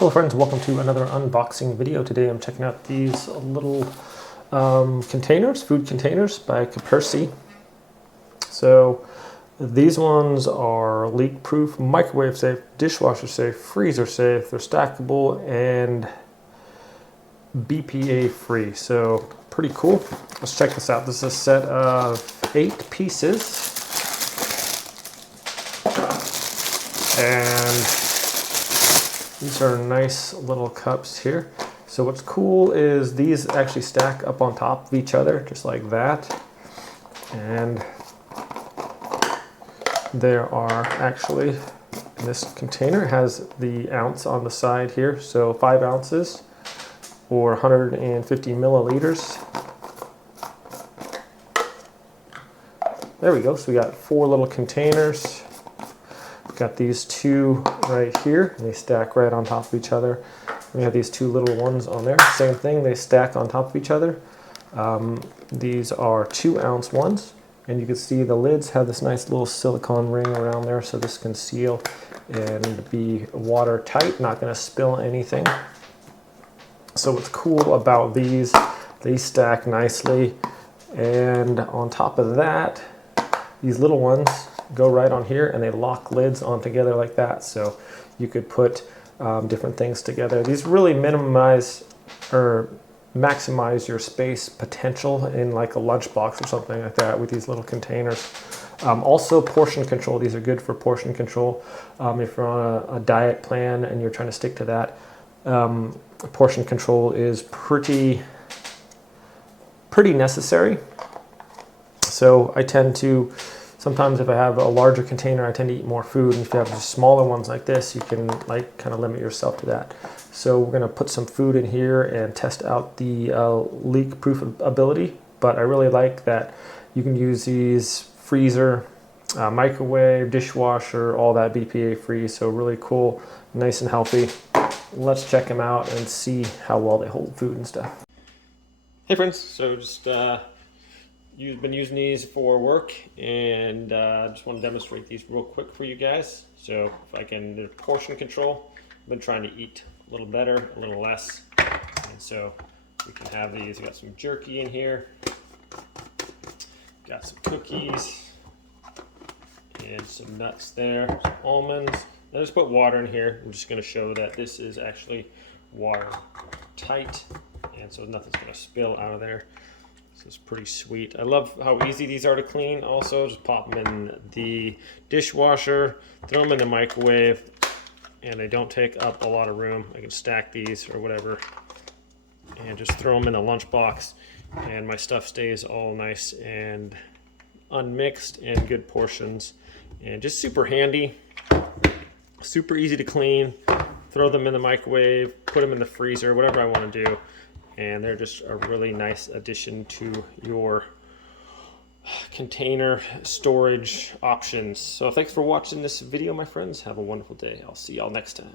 Hello friends, welcome to another unboxing video. Today I'm checking out these little containers, food containers by Caperci. So these ones are leak-proof, microwave safe, dishwasher safe, freezer safe, they're stackable and BPA-free. So pretty cool. Let's check this out. This is a set of 8 pieces. And these are nice little cups here. So what's cool is these actually stack up on top of each other, just like that. And there are actually, this container has the ounce on the side here. So 5 ounces or 150 milliliters. There we go. So we got 4 little containers. Got these 2 right here, and they stack right on top of each other. We have these 2 little ones on there. Same thing, they stack on top of each other. These are 2-ounce ones, and you can see the lids have this nice little silicone ring around there, so this can seal and be watertight, not going to spill anything. So what's cool about these, they stack nicely, and on top of that, these little ones go right on here and they lock lids on together like that, so you could put different things together. These really minimize or maximize your space potential in like a lunchbox or something like that with these little containers. Also portion control. These are good for portion control. If you're on a diet plan and you're trying to stick to that, portion control is pretty necessary. So I tend to, sometimes if I have a larger container, I tend to eat more food. And if you have just smaller ones like this, you can like kind of limit yourself to that. So we're going to put some food in here and test out the leak-proof ability. But I really like that you can use these freezer, microwave, dishwasher, all that BPA-free. So really cool, nice and healthy. Let's check them out and see how well they hold food and stuff. Hey friends, so just you've been using these for work, and just want to demonstrate these real quick for you guys. So if I can do portion control, I've been trying to eat a little better, a little less, and so we can have these. We got some jerky in here, got some cookies, and some nuts there, some almonds. I just put water in here. I'm just going to show that this is actually watertight, and so nothing's going to spill out of there. So it's pretty sweet. I love how easy these are to clean. Also, just pop them in the dishwasher, throw them in the microwave, and they don't take up a lot of room. I can stack these or whatever, and just throw them in a lunchbox, and my stuff stays all nice and unmixed and good portions, and just super handy, super easy to clean. Throw them in the microwave, put them in the freezer, whatever I want to do. And they're just a really nice addition to your container storage options. So thanks for watching this video, my friends. Have a wonderful day. I'll see y'all next time.